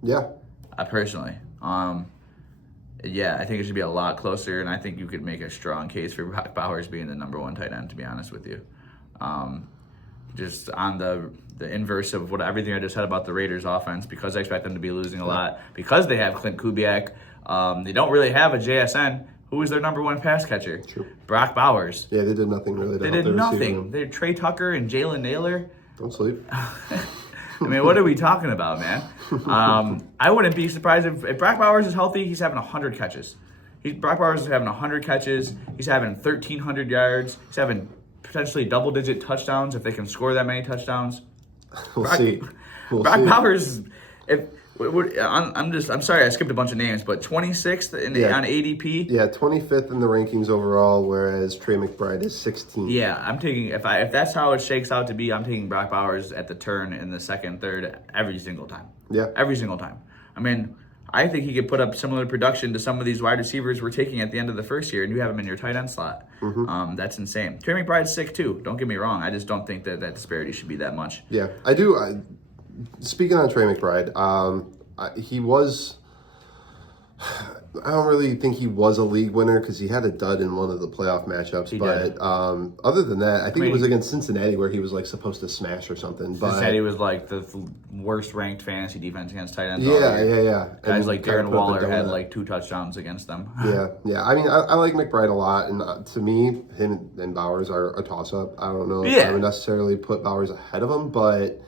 Yeah. Personally. Yeah, I think it should be a lot closer, and I think you could make a strong case for Brock Bowers being the number one tight end, to be honest with you. Just on the inverse of everything I just said about the Raiders offense, because I expect them to be losing a lot, because they have Clint Kubiak, they don't really have a JSN. Who is their number one pass catcher? True. Brock Bowers. Yeah, they did nothing really. They did nothing. They had Trey Tucker and Jalen Naylor. Don't sleep. I mean, what are we talking about, man? I wouldn't be surprised if Brock Bowers is healthy. He's having 100 catches. Brock Bowers is having 100 catches. He's having 1,300 yards. He's having potentially double-digit touchdowns if they can score that many touchdowns. We'll see. Brock Bowers, I'm sorry I skipped a bunch of names, but 26th on ADP. Yeah, 25th in the rankings overall, whereas Trey McBride is 16th. Yeah, I'm taking if that's how it shakes out to be, I'm taking Brock Bowers at the turn in the second, third every single time. Yeah, every single time. I mean, I think he could put up similar production to some of these wide receivers we're taking at the end of the first year, and you have him in your tight end slot. Mm-hmm. That's insane. Trey McBride's sick too. Don't get me wrong. I just don't think that disparity should be that much. Yeah, I do. Speaking on Trey McBride, he was. I don't really think he was a league winner because he had a dud in one of the playoff matchups. Other than that, I think it was against Cincinnati where he was like supposed to smash or something. Cincinnati was like the worst ranked fantasy defense against tight ends. Yeah. Guys like Darren Waller had like 2 touchdowns against them. Yeah. I mean, I like McBride a lot, and to me, him and Bowers are a toss-up. I don't know if I would necessarily put Bowers ahead of him, but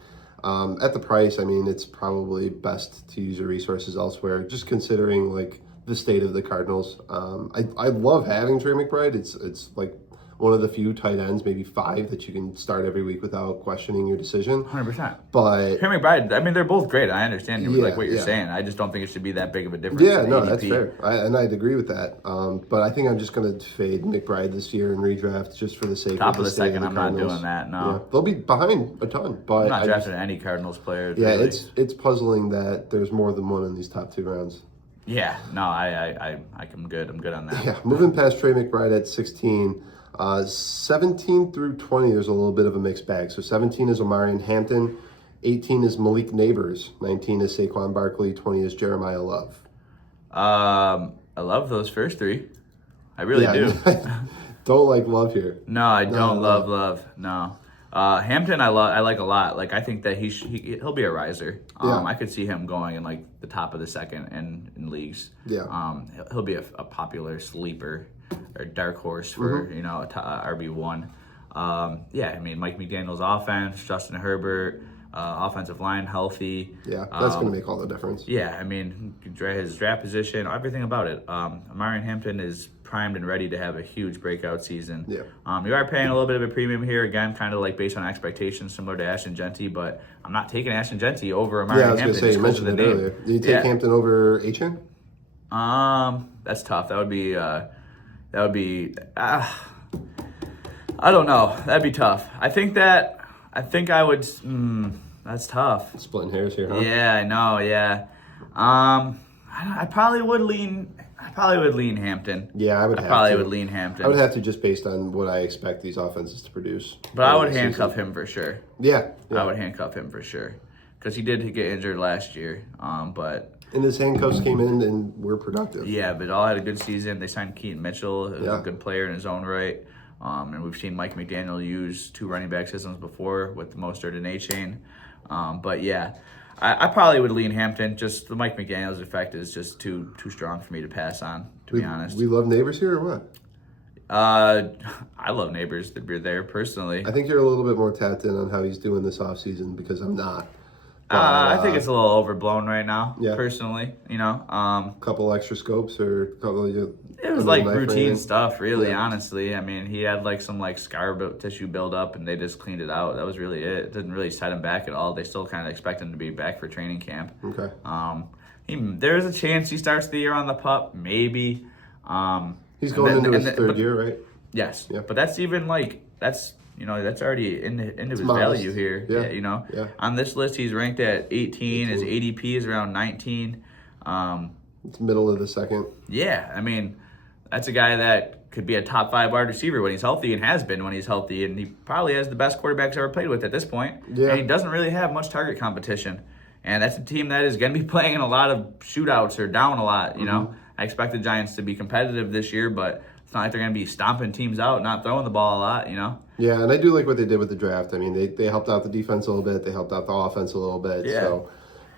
at the price, I mean, it's probably best to use your resources elsewhere, just considering like the state of the Cardinals. I love having Trey McBride. It's like one of the few tight ends, maybe 5, that you can start every week without questioning your decision. 100%. But Trey McBride, I mean, they're both great. I understand what you're saying. I just don't think it should be that big of a difference. Yeah, no, that's fair. I'd agree with that. But I think I'm just going to fade McBride this year in redraft just for the sake of the the second. I'm not doing that. No, yeah. They'll be behind a ton. But I'm not drafting any Cardinals player. Yeah, really. it's puzzling that there's more than one in these top 2 rounds. Yeah, no, I'm good. I'm good on that. Yeah, moving past Trey McBride at 16, 17 through 20, there's a little bit of a mixed bag. So 17 is Omarion Hampton, 18 is Malik Neighbors, 19 is Saquon Barkley, 20 is Jeremiah Love. I love those first 3. I really do. Don't like Love here. No, I don't love Love. No. Hampton, I like a lot. Like, I think that he'll be a riser. I could see him going in like the top of the second in leagues. Yeah. He'll be a popular sleeper or dark horse for RB1. I mean, Mike McDaniel's offense, Justin Herbert, offensive line healthy. Yeah, that's going to make all the difference. Yeah, I mean, his draft position, everything about it. Omarion Hampton is primed and ready to have a huge breakout season. Yeah. You are paying a little bit of a premium here, again, kind of like based on expectations, similar to Ashton Genty, but I'm not taking Ashton Genty over Omarion Hampton. Yeah, I was going to say, you mentioned it earlier. Did you take Hampton over Achane? That's tough. That would be I don't know. That'd be tough. I think I would. That's tough. Splitting hairs here, huh? Yeah, I know. Yeah. I probably would lean Hampton. Yeah, I would. Would lean Hampton. I would have to, just based on what I expect these offenses to produce. But I would handcuff him for sure. Yeah. I would handcuff him for sure, because he did get injured last year. And his handcuffs came in and were productive. Yeah, but all had a good season. They signed Keaton Mitchell, who's a good player in his own right. And we've seen Mike McDaniel use 2 running back systems before with Mostert and A-Chain. But yeah, I probably would lean Hampton. Just the Mike McDaniel's effect is just too strong for me to pass on, to be honest. We love Neighbors here or what? I love Neighbors. They're there personally. I think you're a little bit more tapped in on how he's doing this offseason, because I'm not. But, I think it's a little overblown right now, personally. Couple extra scopes or a couple of... It was like routine stuff, really, honestly. I mean, he had like some scar tissue buildup, and they just cleaned it out. That was really it. It didn't really set him back at all. They still kind of expect him to be back for training camp. Okay. There's a chance he starts the year on the PUP, maybe. He's going into his third year, right? Yes. Yeah. But that's even that's already into his value here. Yeah. Yeah. On this list, he's ranked at 18. His ADP is around 19. It's middle of the second. Yeah. I mean, that's a guy that could be a top 5 wide receiver when he's healthy, and has been when he's healthy. And he probably has the best quarterbacks ever played with at this point. Yeah. And he doesn't really have much target competition. And that's a team that is going to be playing in a lot of shootouts or down a lot, you know. I expect the Giants to be competitive this year, but it's not like they're going to be stomping teams out, not throwing the ball a lot, you know. Yeah, and I do like what they did with the draft. I mean, they helped out the defense a little bit. They helped out the offense a little bit. Yeah. So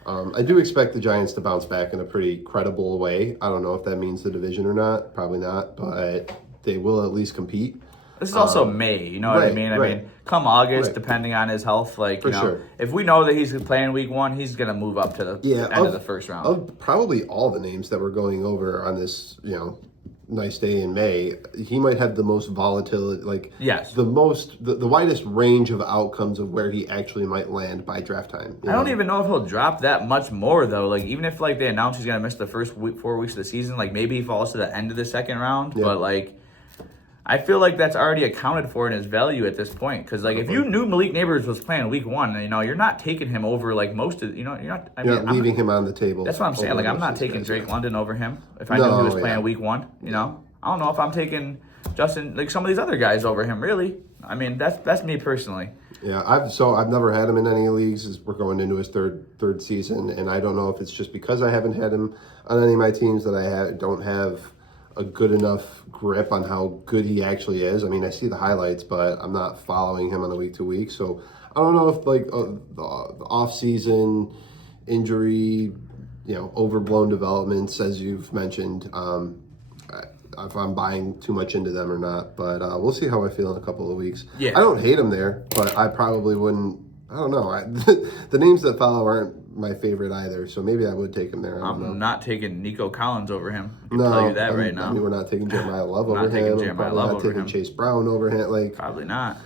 I do expect the Giants to bounce back in a pretty credible way. I don't know if that means the division or not. Probably not, but they will at least compete. This is also May, you know what I mean? I mean, come August, depending on his health, if we know that he's playing week 1, he's going to move up to the end of the first round. Of probably all the names that we're going over on this, nice day in May, he might have the most volatility, the widest range of outcomes of where he actually might land by draft time. I don't even know if he'll drop that much more, though. Even if they announce he's going to miss the first 4 weeks of the season, maybe he falls to the end of the second round, but I feel like that's already accounted for in his value at this point. Because if you knew Malik Neighbors was playing week 1, you're not taking him over most of. You're not. You're not leaving him on the table. That's what I'm saying. I'm not taking Drake London over him if I knew he was playing week 1. I don't know if I'm taking Justin, some of these other guys over him. Really, I mean that's me personally. Yeah, I've never had him in any leagues. As we're going into his third season, and I don't know if it's just because I haven't had him on any of my teams that I don't have a good enough grip on how good he actually is. I mean, I see the highlights, but I'm not following him on a week-to-week. So I don't know if the off-season injury, overblown developments, as you've mentioned, if I'm buying too much into them or not. But we'll see how I feel in a couple of weeks. Yeah. I don't hate him there, but I probably wouldn't. I don't know. The names that follow aren't my favorite either, so maybe I would take him there. I'm not taking Nico Collins over him. I can tell you that right now. I mean, we're not taking Jeremiah Love over him. Not taking Chase Brown over him. Probably not.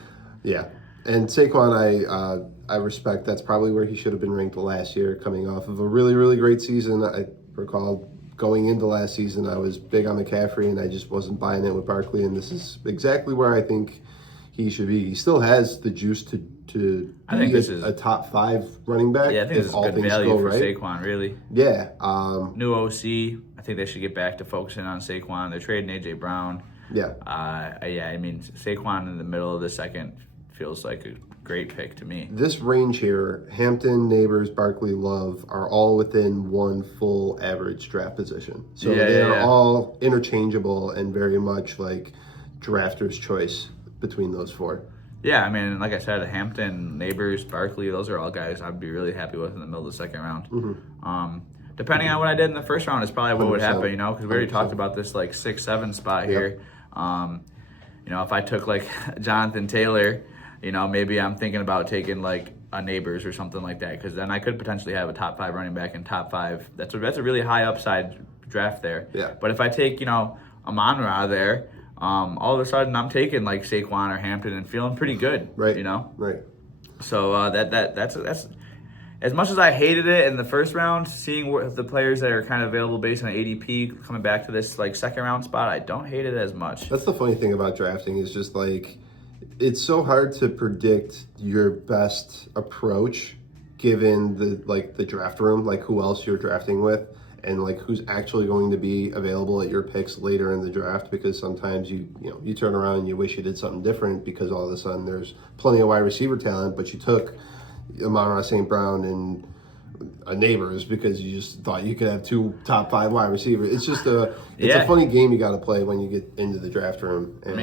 Yeah. And Saquon, I respect. That's probably where he should have been ranked last year, coming off of a really, really great season. I recall going into last season, I was big on McCaffrey, and I just wasn't buying it with Barkley, and this is exactly where I think he should be. He still has the juice to I think this is a top 5 running back. Yeah, I think this is good value for Saquon, really. Yeah. New OC. I think they should get back to focusing on Saquon. They're trading A.J. Brown. Yeah. I mean, Saquon in the middle of the second feels like a great pick to me. This range here, Hampton, Neighbors, Barkley, Love, are all within one full average draft position. So they are all interchangeable and very much like drafter's choice between those 4. Yeah, I mean, like I said, Hampton, Neighbors, Barkley, those are all guys I'd be really happy with in the middle of the second round. Mm-hmm. Depending on what I did in the first round is probably what would happen, because we already talked about this 6-7 spot here. If I took Jonathan Taylor, maybe I'm thinking about taking a Neighbors or something like that, because then I could potentially have a top 5 running back in top 5. That's a really high upside draft there. Yeah. But if I take Amon-Ra there, all of a sudden I'm taking Saquon or Hampton and feeling pretty good. Right. Right. So that's as much as I hated it in the first round, seeing the players that are kind of available based on ADP coming back to this second round spot, I don't hate it as much. That's the funny thing about drafting is just it's so hard to predict your best approach given the draft room, like who else you're drafting with, and like who's actually going to be available at your picks later in the draft, because sometimes you turn around and you wish you did something different because all of a sudden there's plenty of wide receiver talent, but you took Amon-Ra St. Brown and neighbors because you just thought you could have 2 top 5 wide receivers. It's just a funny game you got to play when you get into the draft room, and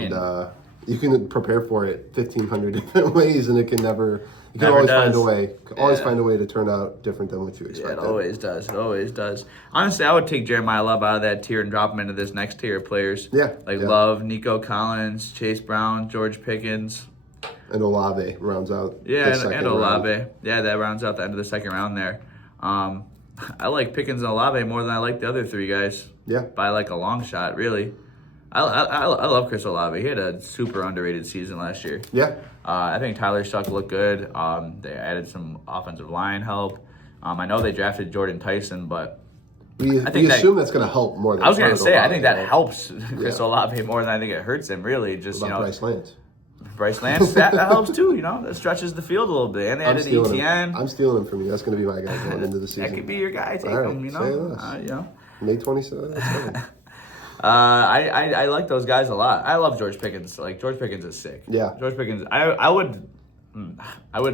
you can prepare for it 1,500 different ways, and it can never. You can always find a way. Always find a way to turn out different than what you expected. Yeah, it always does. It always does. Honestly, I would take Jeremiah Love out of that tier and drop him into this next tier of players. Yeah. Love, Nico Collins, Chase Brown, George Pickens. And Olave rounds out. Yeah, and Olave. Round. Yeah, that rounds out the end of the second round there. I like Pickens and Olave more than I like the other 3 guys. Yeah. By like a long shot, really. I love Chris Olave. He had a super underrated season last year. Yeah. I think Tyler Shuck looked good. They added some offensive line help. I know they drafted Jordan Tyson, but I think assume that's going to help more than I was going to say, I think that helps Chris Olave more than I think it hurts him, really. Just, Bryce Lance. Bryce Lance, that helps too, That stretches the field a little bit. And they added ETN. I'm stealing him from you. That's going to be my guy going into the season. That could be your guy. Take him, May 27th. That's fine. I like those guys a lot. I love George Pickens. Like, George Pickens is sick. Yeah. George Pickens, I would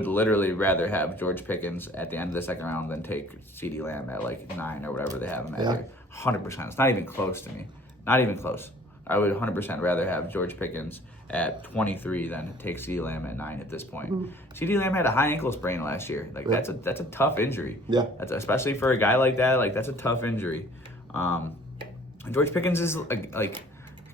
literally rather have George Pickens at the end of the second round than take CeeDee Lamb at like 9 or whatever they have him at here. 100%. It's not even close to me. Not even close. I would 100% rather have George Pickens at 23 than take CeeDee Lamb at 9 at this point. CeeDee Lamb had a high ankle sprain last year. Like, that's a tough injury. Yeah. That's especially for a guy like that. Like, that's a tough injury. George Pickens is like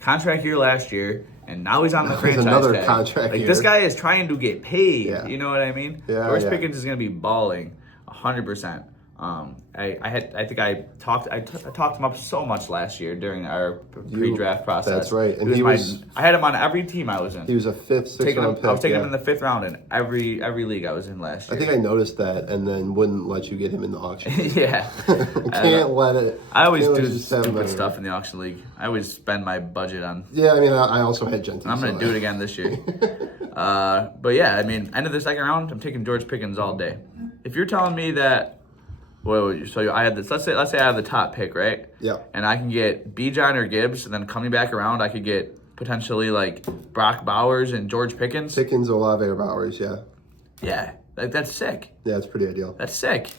contract year last year, and now he's on the franchise another tag. contract year. This guy is trying to get paid. Yeah. You know what I mean? Yeah, George Pickens is going to be balling 100%. I talked him up so much last year during our pre-draft process. That's right. And I had him on every team I was in. He was a 5th, 6th round pick. I was taking him in the 5th round in every league I was in last year. I think I noticed that, and then wouldn't let you get him in the auction. Yeah. Can't let it. I always do stupid stuff in the auction league. I always spend my budget on. Yeah, I mean, I also had Genty. I'm going to do it again this year. But yeah, I mean, end of the second round, I'm taking George Pickens all day. If you're telling me that. So I had this. Let's say I have the top pick, right? Yeah. And I can get Bijan or Gibbs, and then coming back around, I could get potentially like Brock Bowers and George Pickens. Pickens, Olave, or Bowers, yeah. Yeah, that's sick. Yeah, it's pretty ideal. That's sick.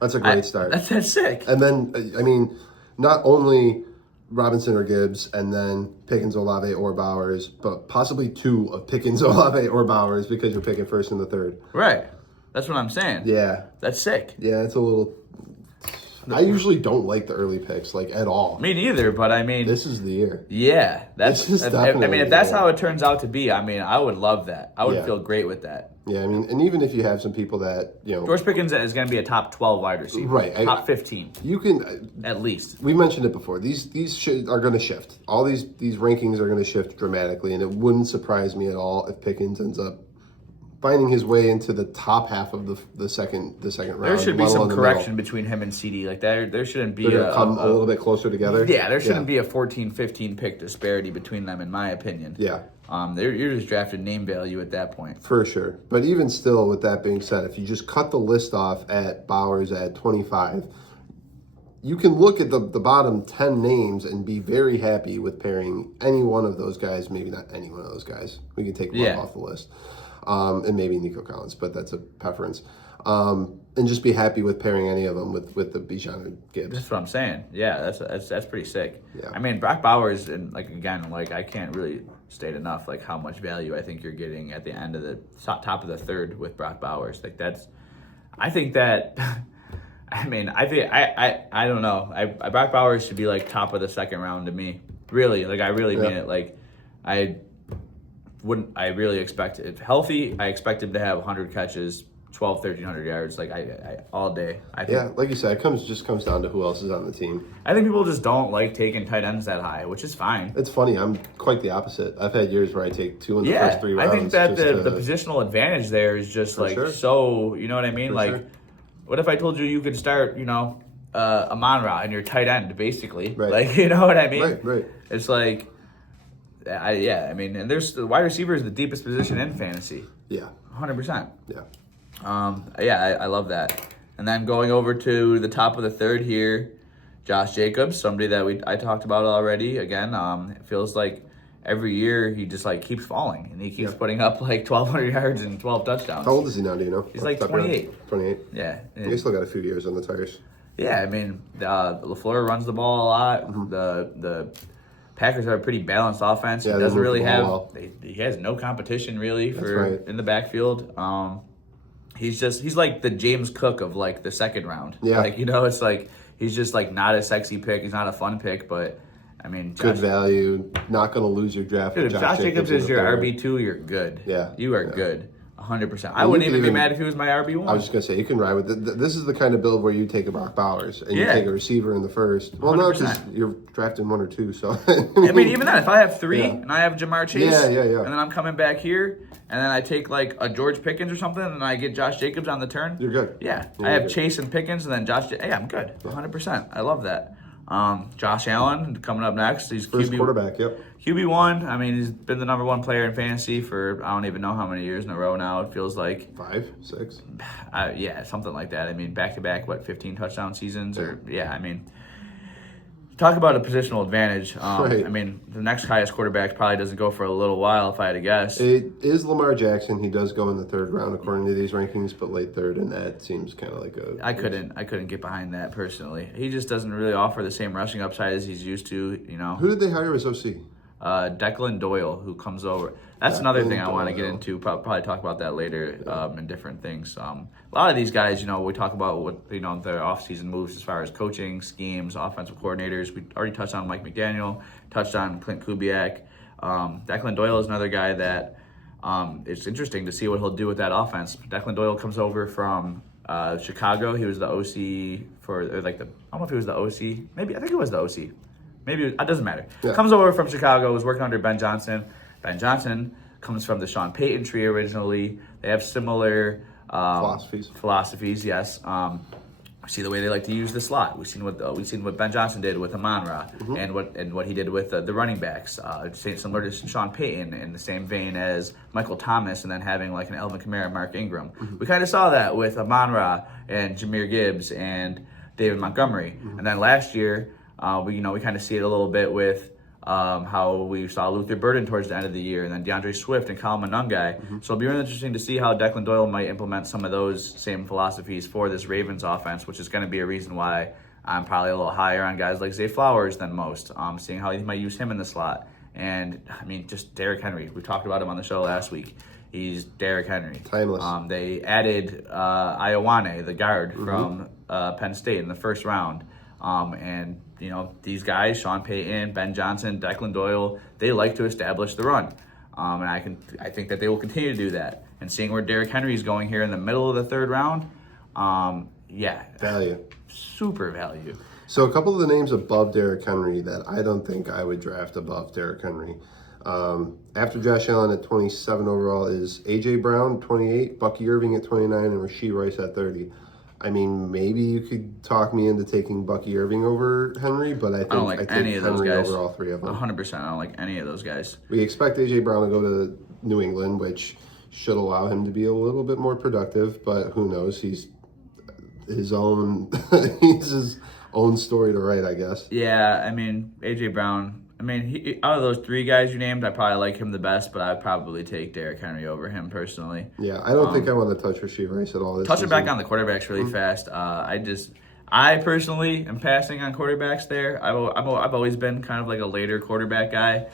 That's a great start. That's sick. And then, I mean, not only Robinson or Gibbs, and then Pickens, Olave, or Bowers, but possibly 2 of Pickens, Olave, or Bowers because you're picking first and the third. Right. That's what I'm saying. Yeah. That's sick. Yeah, it's a little. I usually don't like the early picks, like, at all. Me neither, but I mean. This is the year. Yeah. This is definitely I mean, if that's how it turns out to be, I mean, I would love that. I would feel great with that. Yeah, I mean, and even if you have some people that, George Pickens is going to be a top 12 wide receiver. Right. Top 15. You can. At least. We mentioned it before. These are going to shift. All these rankings are going to shift dramatically, and it wouldn't surprise me at all if Pickens ends up finding his way into the top half of the second round. There should be some correction between him and CD. Like there shouldn't be come a little bit closer together. Yeah, there shouldn't be a 14-15 pick disparity between them, in my opinion. Yeah. You're just drafting name value at that point. For sure. But even still, with that being said, if you just cut the list off at Bowers at 25, you can look at the bottom 10 names and be very happy with pairing any one of those guys. Maybe not any one of those guys. We can take one off the list. And maybe Nico Collins, but that's a preference. And just be happy with pairing any of them with the Bijan and Gibbs. That's what I'm saying. Yeah, that's pretty sick. Yeah. I mean, Brock Bowers, and I can't really state enough how much value I think you're getting at the end of the top of the third with Brock Bowers. I think that. I mean, I don't know. Brock Bowers should be top of the second round to me. Really, I really mean it. I really expect it. If healthy, I expect him to have 100 catches, 1,300 yards, I all day. I think, like you said, it just comes down to who else is on the team. I think people just don't like taking tight ends that high, which is fine. It's funny. I'm quite the opposite. I've had years where I take 2 in the first 3 rounds. I think that the positional advantage there is just so, you know what I mean? What if I told you could start, Amon-Ra and your tight end, basically? Right. You know what I mean? Right. It's and there's the wide receiver is the deepest position in fantasy. Yeah. 100%. Yeah. I love that. And then going over to the top of the third here, Josh Jacobs, somebody that I talked about already. Again, it feels like every year he just like keeps falling, and he keeps putting up like 1,200 yards and 12 touchdowns. How old is he now? Do you know? He's like 28. 28. Yeah. He still got a few years on the tires. Yeah, I mean, LaFleur runs the ball a lot. Mm-hmm. The Packers have a pretty balanced offense. He doesn't really have. He has no competition really in the backfield. He's like the James Cook of like the second round. Yeah. Like, it's like he's just like not a sexy pick. He's not a fun pick, but I mean, good value. Not going to lose your draft. Dude, if Josh Jacobs is your RB2, you're good. Yeah. You are good. 100%. I wouldn't even be mad if he was my RB1. I was just going to say, you can ride with it. This is the kind of build where you take a Brock Bowers and you take a receiver in the first. Well, 100%. No, because you're drafting 1 or 2. So I mean, even then, if I have 3 and I have Jamar Chase, and then I'm coming back here, and then I take like a George Pickens or something, and I get Josh Jacobs on the turn. You're good. Yeah. I have Chase and Pickens, and then Josh. Hey, I'm good. 100%. I love that. Josh Allen coming up next. He's first quarterback. Yep. QB1. I mean, he's been the number 1 player in fantasy for I don't even know how many years in a row now. It feels like 5, 6. Yeah, something like that. I mean, back to back, 15 touchdown seasons I mean, talk about a positional advantage. Right. I mean, the next highest quarterback probably doesn't go for a little while, if I had to guess. It is Lamar Jackson. He does go in the 3rd round according to these rankings, but late 3rd, and that seems kind of like a. I couldn't get behind that personally. He just doesn't really offer the same rushing upside as he's used to. Who did they hire as OC? Declan Doyle, who comes over. That's another thing I want to get into. Probably talk about that later in different things. A lot of these guys, we talk about what their offseason moves as far as coaching, schemes, offensive coordinators. We already touched on Mike McDaniel, touched on Clint Kubiak. Declan Doyle is another guy that it's interesting to see what he'll do with that offense. Declan Doyle comes over from Chicago. He was the OC I don't know if he was the OC. Maybe I think it was the OC. Maybe it doesn't matter. Yeah. Comes over from Chicago, was working under Ben Johnson. Ben Johnson comes from the Sean Payton tree originally. They have similar philosophies, yes. We see the way they like to use the slot. We've seen what Ben Johnson did with Amon-Ra and what he did with the running backs. Similar to Sean Payton in the same vein as Michael Thomas, and then having like an Alvin Kamara, Mark Ingram. Mm-hmm. We kind of saw that with Amon-Ra and Jahmyr Gibbs and David Montgomery. Mm-hmm. And then last year, we kind of see it a little bit with how we saw Luther Burden towards the end of the year, and then DeAndre Swift and Kyle Monungai. Mm-hmm. So it'll be really interesting to see how Declan Doyle might implement some of those same philosophies for this Ravens offense, which is going to be a reason why I'm probably a little higher on guys like Zay Flowers than most, seeing how he might use him in the slot. And, I mean, just Derrick Henry. We talked about him on the show last week. He's Derrick Henry. Timeless. They added Ioane, the guard from Penn State in the 1st round. And these guys, Sean Payton, Ben Johnson, Declan Doyle, they like to establish the run. And I think that they will continue to do that. And seeing where Derrick Henry is going here in the middle of the 3rd round, value. Super value. So a couple of the names above Derrick Henry that I don't think I would draft above Derrick Henry. After Josh Allen at 27 overall is A.J. Brown, 28, Bucky Irving at 29, and Rashee Rice at 30. I mean, maybe you could talk me into taking Bucky Irving over Henry, but I don't like any of those guys over all 3 of them. 100%. I don't like any of those guys. We expect A.J. Brown to go to New England, which should allow him to be a little bit more productive, but who knows? He's his own story to write, I guess. Yeah, I mean, A.J. Brown, out of those 3 guys you named, I probably like him the best, but I'd probably take Derrick Henry over him personally. Yeah, I don't think I want to touch Rashee Rice at all. Touching back on the quarterbacks really fast. I personally am passing on quarterbacks there. I've always been kind of like a later quarterback guy.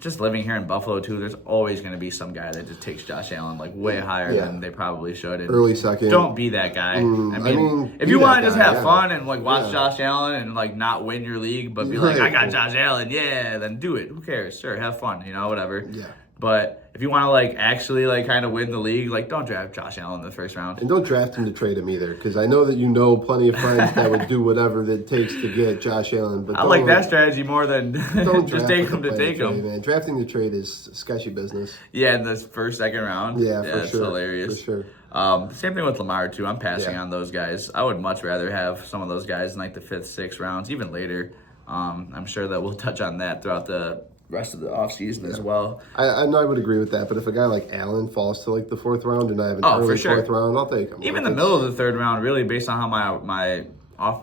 Just living here in Buffalo too, there's always going to be some guy that just takes Josh Allen like way higher than they probably should. And early second. Don't be that guy. If you want to just have fun and like watch Josh Allen and like not win your league, but be like, I got Josh Allen, then do it. Who cares? Sure, have fun, whatever. Yeah. But if you want to like actually like kind of win the league, like don't draft Josh Allen in the 1st round. And don't draft him to trade him either, because I know that plenty of friends that would do whatever it takes to get Josh Allen. But I like that strategy more than just take him to take him. Man. Drafting to trade is sketchy business. Yeah, in the 1st, 2nd round. Yeah, for sure. It's hilarious. For sure. Same thing with Lamar too. I'm passing on those guys. I would much rather have some of those guys in like the 5th, 6th rounds, even later. I'm sure that we'll touch on that throughout the rest of the offseason as well. I would agree with that, but if a guy like Allen falls to like the 4th round and I have an early 4th round, I'll take him. Even the middle of the 3rd round, really, based on how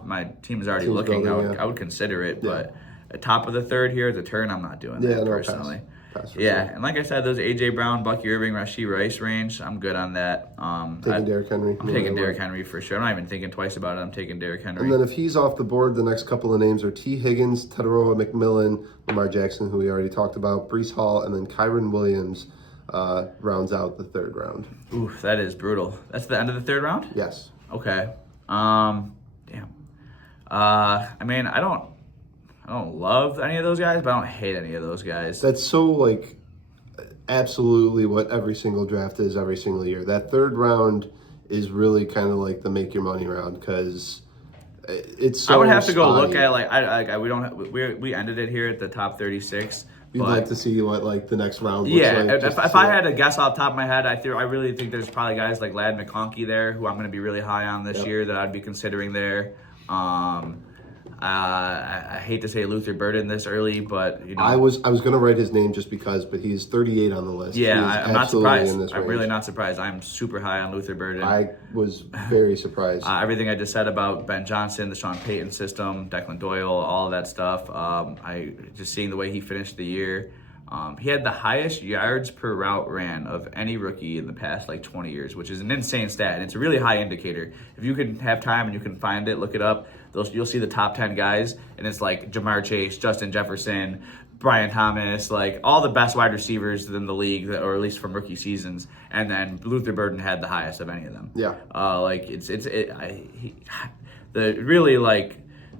my team is already looking, building, I would consider it. But at top of the 3rd here at the turn, I'm not doing that personally. Pass sure. And like I said, those A.J. Brown, Bucky Irving, Rashee Rice range, I'm good on that. Taking Derrick Henry. I'm taking Derrick Henry for sure. I'm not even thinking twice about it. I'm taking Derrick Henry. And then if he's off the board, the next couple of names are T. Higgins, Tedoroa McMillan, Lamar Jackson, who we already talked about, Breece Hall, and then Kyron Williams rounds out the 3rd round. Oof, that is brutal. That's the end of the 3rd round? Yes. Okay. Damn. I mean, I don't love any of those guys, but I don't hate any of those guys. That's so, like, absolutely what every single draft is every single year. That 3rd round is really kind of like the make your money round because it's so I would have to go spotty. look at, we ended it here at the top 36. You'd like to see what, like, the next round looks like. Yeah, if I had to guess off the top of my head, I really think there's probably guys like Ladd McConkey there who I'm going to be really high on this year that I'd be considering there. I hate to say Luther Burden this early, but I was going to write his name just because, but he's 38 on the list. Yeah, I'm not surprised. I'm really not surprised. I'm super high on Luther Burden. I was very surprised. Everything I just said about Ben Johnson, the Sean Payton system, Declan Doyle, all of that stuff. I just seeing the way he finished the year. He had the highest yards per route ran of any rookie in the past 20 years, which is an insane stat, and it's a really high indicator. If you can have time and you can find it, look it up. You'll see the top 10 guys, and it's like Jamar Chase, Justin Jefferson, Brian Thomas, all the best wide receivers in the league, or at least from rookie seasons. And then Luther Burden had the highest of any of them. Yeah.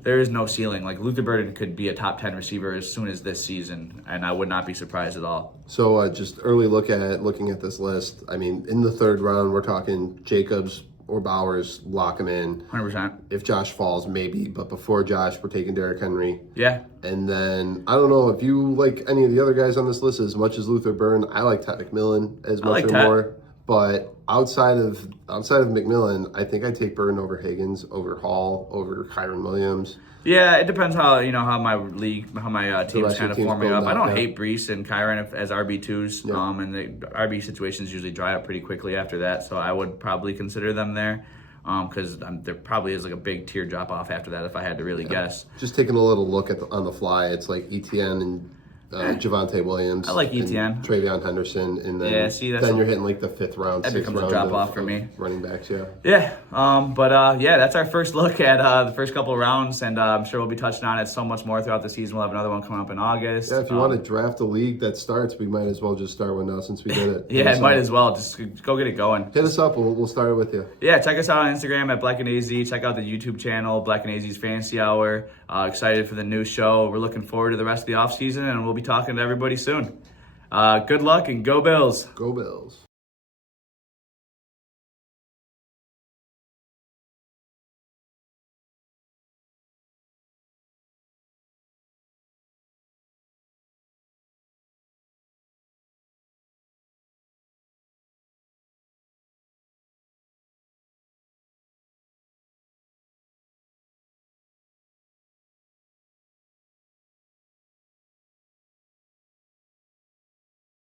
There is no ceiling. Luther Burden could be a top 10 receiver as soon as this season, and I would not be surprised at all. So just early looking at this list, I mean, in the 3rd round, we're talking Jacobs or Bowers, lock him in. 100%. If Josh falls, maybe, but before Josh, we're taking Derrick Henry. Yeah. And then, I don't know if you like any of the other guys on this list as much as Luther Burden. I like Ted McMillan as much or more. But outside of McMillan, I think I take Burden over Higgins, over Hall, over Kyron Williams. Yeah, it depends how my team's kind of forming up. I don't hate Breece and Kyron as RB2s, and the RB situations usually dry up pretty quickly after that. So I would probably consider them there, because there probably is a big tier drop off after that if I had to really guess. Just taking a little look at on the fly, it's like ETN and Javonte Williams. I like ETN. Travion Henderson, and then then you're hitting the 5th round. That becomes a drop off for me. Running backs, that's our first look at the first couple of rounds, and I'm sure we'll be touching on it so much more throughout the season. We'll have another one coming up in August. Yeah, if you want to draft a league that starts, we might as well just start one now since we did it. Might as well. Just go get it going. Hit us up. We'll start it with you. Yeah, check us out on Instagram at Bleck and AZ. Check out the YouTube channel, Bleck and AZ's Fantasy Hour. Excited for the new show. We're looking forward to the rest of the offseason, and we'll be talking to everybody soon. Good luck and go Bills. Go Bills.